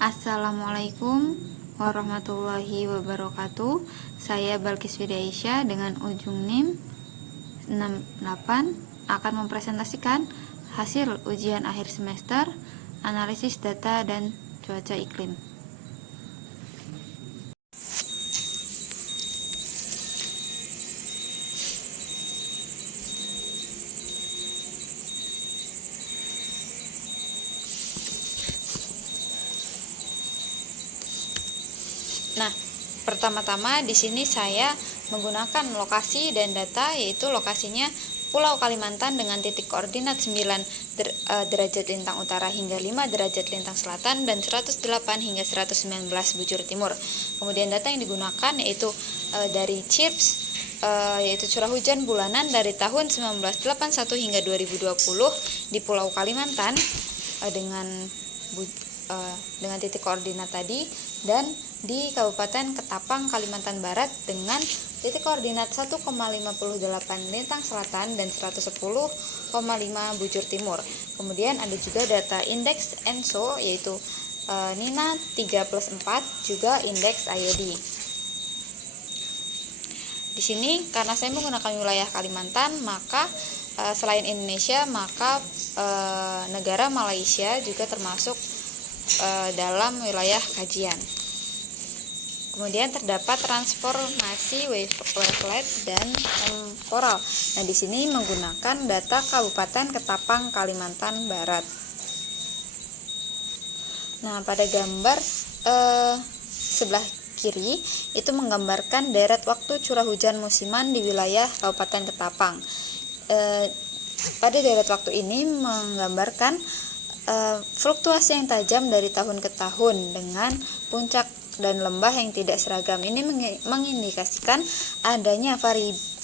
Assalamualaikum warahmatullahi wabarakatuh. Saya Balkis Widyaisya dengan ujung NIM 68 akan mempresentasikan hasil ujian akhir semester analisis data dan cuaca iklim. Nah, pertama-tama di sini saya menggunakan lokasi dan data, yaitu lokasinya Pulau Kalimantan dengan titik koordinat 9 derajat lintang utara hingga 5 derajat lintang selatan dan 108 hingga 119 bujur timur. Kemudian data yang digunakan yaitu dari CIRPS, yaitu curah hujan bulanan dari tahun 1981 hingga 2020 di Pulau Kalimantan dengan titik koordinat tadi, dan di Kabupaten Ketapang, Kalimantan Barat dengan titik koordinat 1,58 lintang selatan dan 110,5 bujur timur. Kemudian ada juga data indeks ENSO, yaitu Nina 3+4, juga indeks IOD. Di sini karena saya menggunakan wilayah Kalimantan, maka selain Indonesia, maka negara Malaysia juga termasuk dalam wilayah kajian. Kemudian terdapat transformasi wavelet dan temporal. Nah, di sini menggunakan data Kabupaten Ketapang, Kalimantan Barat. Nah, pada gambar sebelah kiri itu menggambarkan deret waktu curah hujan musiman di wilayah Kabupaten Ketapang. Pada deret waktu ini menggambarkan fluktuasi yang tajam dari tahun ke tahun dengan puncak dan lembah yang tidak seragam. Ini mengindikasikan adanya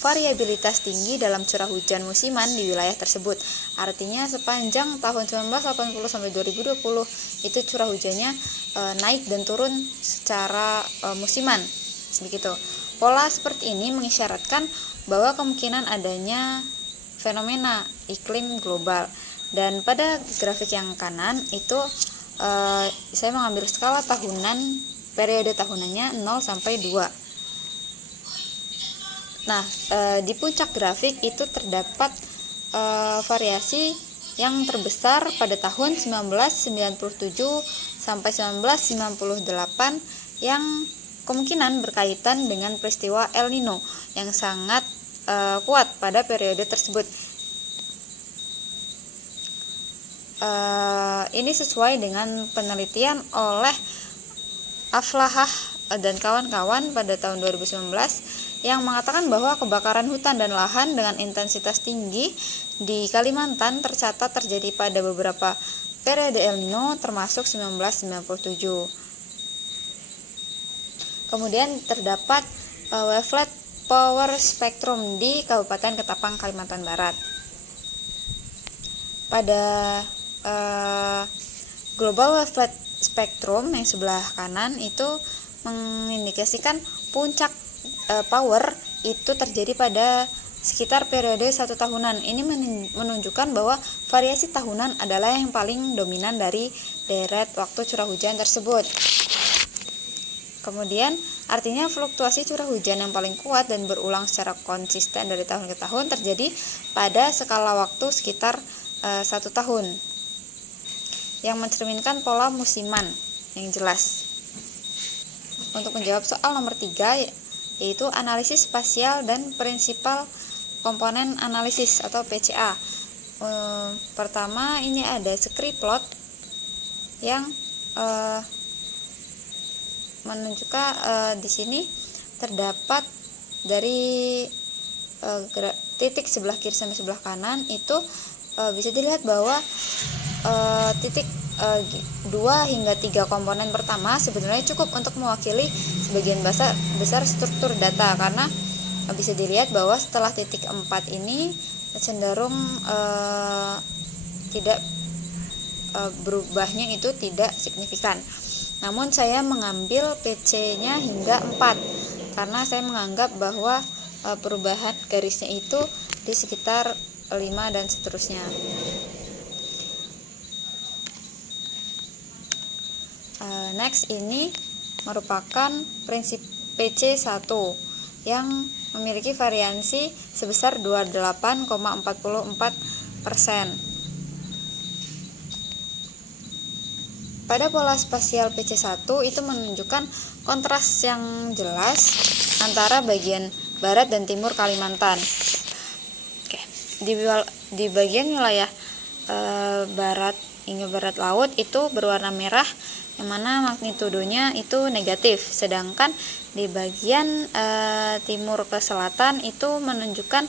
variabilitas tinggi dalam curah hujan musiman di wilayah tersebut. Artinya sepanjang tahun 1980 sampai 2020 itu curah hujannya naik dan turun secara musiman. Begitu. Pola seperti ini mengisyaratkan bahwa kemungkinan adanya fenomena iklim global. Dan pada grafik yang kanan itu saya mengambil skala tahunan, periode tahunannya 0 sampai 2. Nah, di puncak grafik itu terdapat variasi yang terbesar pada tahun 1997 sampai 1998 yang kemungkinan berkaitan dengan peristiwa El Nino yang sangat kuat pada periode tersebut. Ini sesuai dengan penelitian oleh Aflahah dan kawan-kawan pada tahun 2019 yang mengatakan bahwa kebakaran hutan dan lahan dengan intensitas tinggi di Kalimantan tercatat terjadi pada beberapa periode El Nino termasuk 1997. Kemudian terdapat wavelet power spectrum di Kabupaten Ketapang, Kalimantan Barat. Pada global wavelet spektrum yang sebelah kanan itu mengindikasikan puncak power itu terjadi pada sekitar periode 1 tahunan. Ini menunjukkan bahwa variasi tahunan adalah yang paling dominan dari deret waktu curah hujan tersebut. Kemudian artinya fluktuasi curah hujan yang paling kuat dan berulang secara konsisten dari tahun ke tahun terjadi pada skala waktu sekitar 1 tahun, yang mencerminkan pola musiman yang jelas. Untuk menjawab soal nomor 3, yaitu analisis spasial dan prinsipal komponen analisis atau PCA. Pertama, ini ada scree plot yang menunjukkan di sini terdapat dari titik sebelah kiri sampai sebelah kanan itu bisa dilihat bahwa titik 2 hingga 3 komponen pertama sebenarnya cukup untuk mewakili sebagian besar struktur data, karena bisa dilihat bahwa setelah titik 4 ini cenderung tidak berubahnya itu tidak signifikan. Namun saya mengambil PC-nya hingga 4 karena saya menganggap bahwa perubahan garisnya itu di sekitar 5 dan seterusnya. Next, ini merupakan prinsip PC1 yang memiliki variansi sebesar 28,44%. Pada pola spasial PC1 itu menunjukkan kontras yang jelas antara bagian barat dan timur Kalimantan. Oke, di bagian wilayah barat hingga barat laut itu berwarna merah, yang mana magnitudonya itu negatif, sedangkan di bagian timur ke selatan itu menunjukkan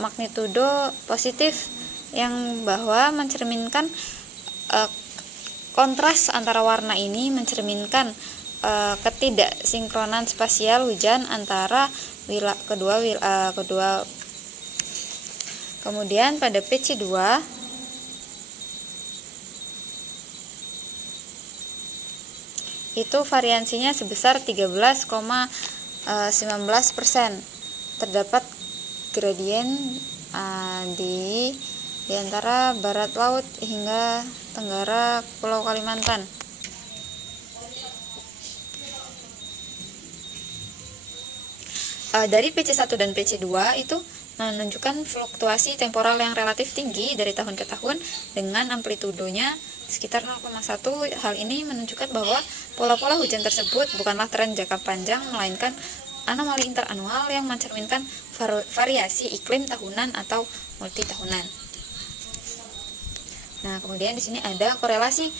magnitudo positif, yang bahwa mencerminkan kontras antara warna ini mencerminkan ketidaksinkronan spasial hujan antara kedua. Kemudian pada PC2 itu variansinya sebesar 13,19%. Terdapat gradien di antara barat laut hingga tenggara Pulau Kalimantan. Dari PC1 dan PC2 itu menunjukkan fluktuasi temporal yang relatif tinggi dari tahun ke tahun dengan amplitudonya sekitar 0,1. Hal ini menunjukkan bahwa pola-pola hujan tersebut bukanlah tren jangka panjang, melainkan anomali interanual yang mencerminkan variasi iklim tahunan atau multitahunan. Nah, kemudian di sini ada korelasi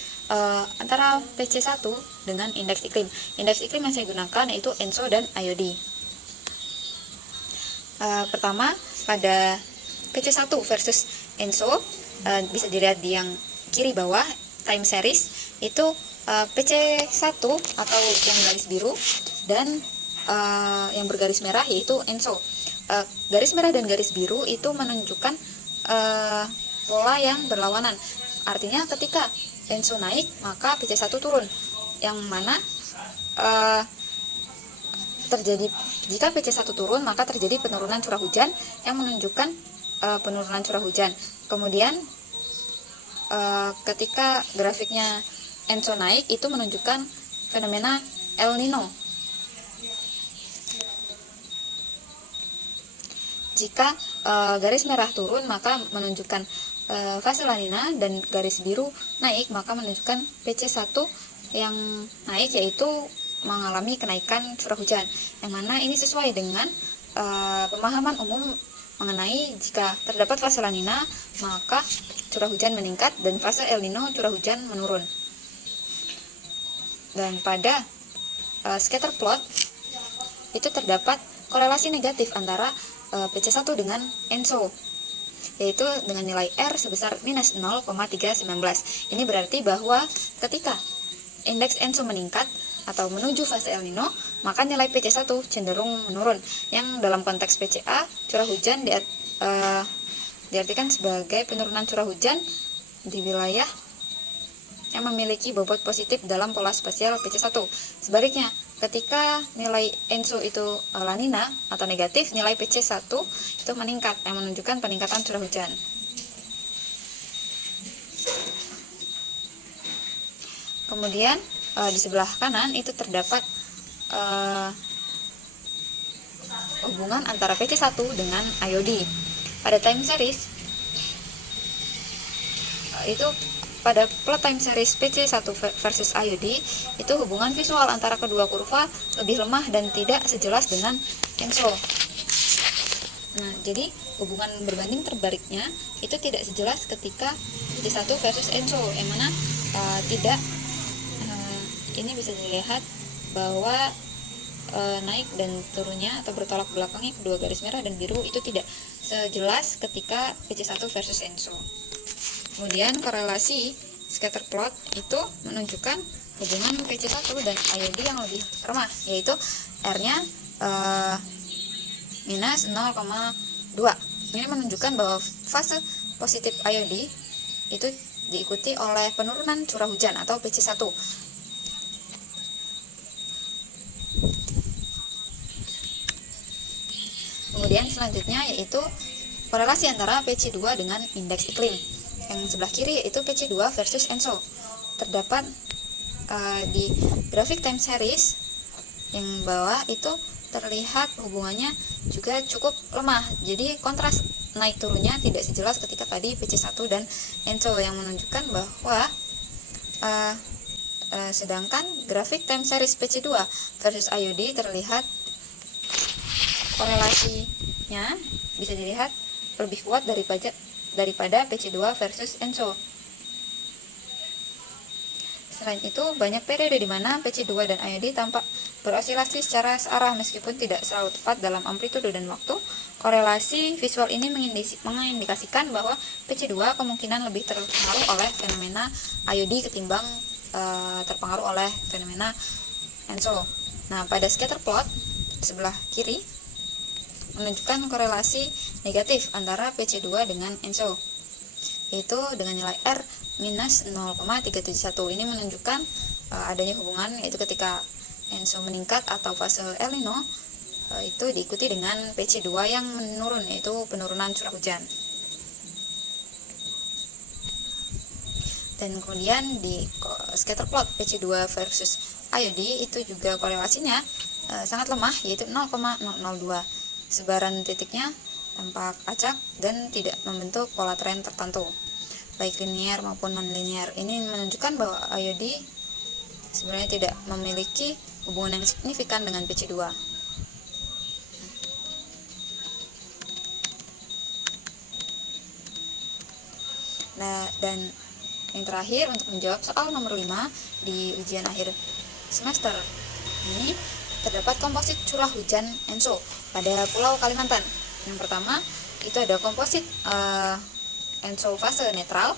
antara PC1 dengan indeks iklim. Indeks iklim yang saya gunakan yaitu ENSO dan IOD. Pertama, pada PC1 versus ENSO, bisa dilihat di yang kiri bawah time series itu PC1 atau yang garis biru dan yang bergaris merah yaitu ENSO. Garis merah dan garis biru itu menunjukkan pola yang berlawanan. Artinya ketika ENSO naik maka PC1 turun, yang mana terjadi jika PC1 turun maka terjadi penurunan curah hujan yang menunjukkan penurunan curah hujan. Kemudian ketika grafiknya ENSO naik itu menunjukkan fenomena El Nino. Jika garis merah turun maka menunjukkan fase La Nina, dan garis biru naik maka menunjukkan PC1 yang naik, yaitu mengalami kenaikan curah hujan, yang mana ini sesuai dengan pemahaman umum mengenai jika terdapat fase La Nina maka curah hujan meningkat dan fase El Nino curah hujan menurun. Dan pada scatter plot itu terdapat korelasi negatif antara PC1 dengan ENSO, yaitu dengan nilai R sebesar minus 0,319. Ini berarti bahwa ketika indeks ENSO meningkat atau menuju fase El Nino, maka nilai PC1 cenderung menurun, yang dalam konteks PCA curah hujan diartikan sebagai penurunan curah hujan di wilayah yang memiliki bobot positif dalam pola spasial PC1. Sebaliknya, ketika nilai ENSO itu La Nina atau negatif, nilai PC1 itu meningkat, yang menunjukkan peningkatan curah hujan. Kemudian di sebelah kanan itu terdapat hubungan antara PC1 dengan IOD. Pada time series itu pada plot time series PC1 versus IOD itu hubungan visual antara kedua kurva lebih lemah dan tidak sejelas dengan ENSO. Nah, jadi hubungan berbanding terbaliknya itu tidak sejelas ketika PC1 versus ENSO, yang mana ini bisa dilihat bahwa naik dan turunnya atau bertolak belakangnya kedua garis merah dan biru itu tidak sejelas ketika PC1 versus ENSO. Kemudian korelasi scatter plot itu menunjukkan hubungan PC1 dan IOD yang lebih remah, yaitu R-nya minus 0,2. Ini menunjukkan bahwa fase positif IOD itu diikuti oleh penurunan curah hujan atau PC1. Kemudian selanjutnya yaitu korelasi antara PC2 dengan indeks iklim. Yang sebelah kiri yaitu PC2 versus ENSO. terdapat di grafik time series yang bawah itu terlihat hubungannya juga cukup lemah. Jadi kontras naik turunnya tidak sejelas ketika tadi PC1 dan ENSO, yang menunjukkan bahwa sedangkan grafik time series PC2 versus IOD terlihat korelasinya bisa dilihat lebih kuat daripada PC2 versus ENSO. Selain itu, banyak periode di mana PC2 dan IOD tampak berosilasi secara searah meskipun tidak selalu tepat dalam amplitude dan waktu. Korelasi visual ini mengindikasikan bahwa PC2 kemungkinan lebih terpengaruh oleh fenomena IOD ketimbang terpengaruh oleh fenomena ENSO. Nah, pada scatter plot sebelah kiri menunjukkan korelasi negatif antara PC2 dengan ENSO, yaitu dengan nilai R minus 0,371. Ini menunjukkan adanya hubungan, yaitu ketika ENSO meningkat atau fase El Nino itu diikuti dengan PC2 yang menurun, yaitu penurunan curah hujan. Dan kemudian di scatter plot PC2 versus IOD itu juga korelasinya sangat lemah, yaitu 0,002. Sebaran titiknya tampak acak dan tidak membentuk pola tren tertentu, baik linear maupun non-linear. Ini menunjukkan bahwa IOD sebenarnya tidak memiliki hubungan yang signifikan dengan PC2. Nah, dan yang terakhir untuk menjawab soal nomor 5 di ujian akhir semester ini, terdapat komposit curah hujan ENSO pada Pulau Kalimantan. Yang pertama itu ada komposit ENSO fase netral,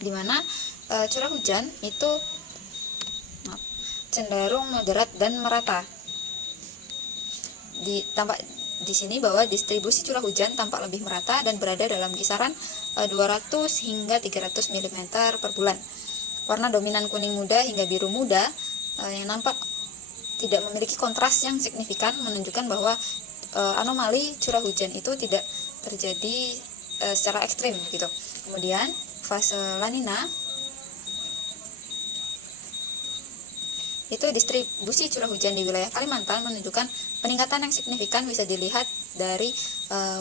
di mana curah hujan itu cenderung moderat dan merata. Tampak di sini bahwa distribusi curah hujan tampak lebih merata dan berada dalam kisaran 200 hingga 300 mm per bulan. Warna dominan kuning muda hingga biru muda yang nampak tidak memiliki kontras yang signifikan menunjukkan bahwa anomali curah hujan itu tidak terjadi secara ekstrim gitu. Kemudian fase La Nina itu distribusi curah hujan di wilayah Kalimantan menunjukkan peningkatan yang signifikan, bisa dilihat dari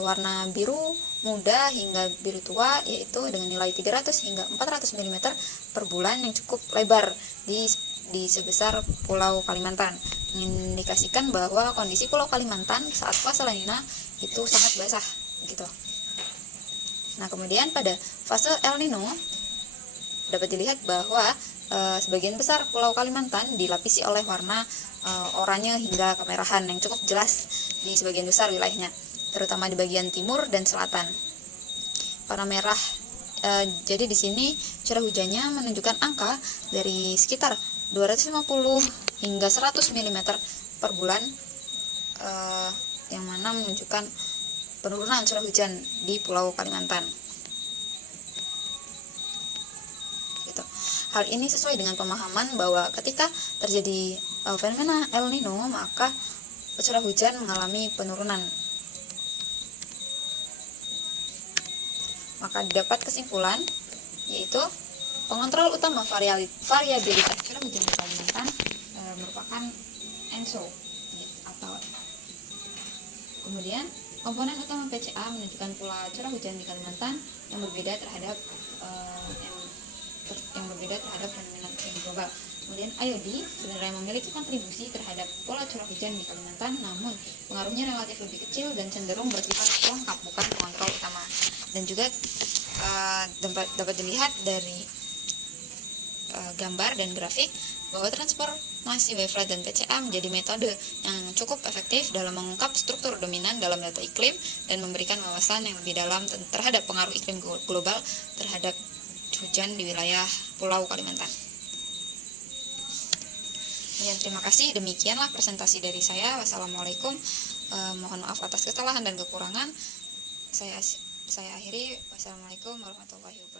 warna biru muda hingga biru tua, yaitu dengan nilai 300 hingga 400 mm per bulan yang cukup lebar di sebesar Pulau Kalimantan, mengindikasikan bahwa kondisi Pulau Kalimantan saat fase La Nina itu sangat basah gitu. Nah, kemudian pada fase El Nino dapat dilihat bahwa sebagian besar Pulau Kalimantan dilapisi oleh warna oranye hingga kemerahan yang cukup jelas di sebagian besar wilayahnya, terutama di bagian timur dan selatan. Warna merah, jadi di sini curah hujannya menunjukkan angka dari sekitar 250 hingga 100 mm per bulan, yang mana menunjukkan penurunan curah hujan di Pulau Kalimantan. Gitu. Hal ini sesuai dengan pemahaman bahwa ketika terjadi fenomena El Nino, maka curah hujan mengalami penurunan. Maka didapat kesimpulan, yaitu pengontrol utama variabilitas curah hujan di Kalimantan merupakan ENSO atau kemudian komponen utama PCA menunjukkan pula curah hujan di Kalimantan yang berbeda terhadap fenomena iklim global. Kemudian IOD sebenarnya memiliki kontribusi terhadap pola curah hujan di Kalimantan, namun pengaruhnya relatif lebih kecil dan cenderung bersifat pelengkap, bukan pengontrol utama. Dan juga dapat dilihat dari gambar dan grafik bahwa transformasi wavefront dan PCA menjadi metode yang cukup efektif dalam mengungkap struktur dominan dalam data iklim dan memberikan wawasan yang lebih dalam terhadap pengaruh iklim global terhadap hujan di wilayah Pulau Kalimantan. Ya, terima kasih. Demikianlah presentasi dari saya. Wassalamualaikum. Mohon maaf atas kesalahan dan kekurangan. Saya akhiri. Wassalamualaikum warahmatullahi wabarakatuh.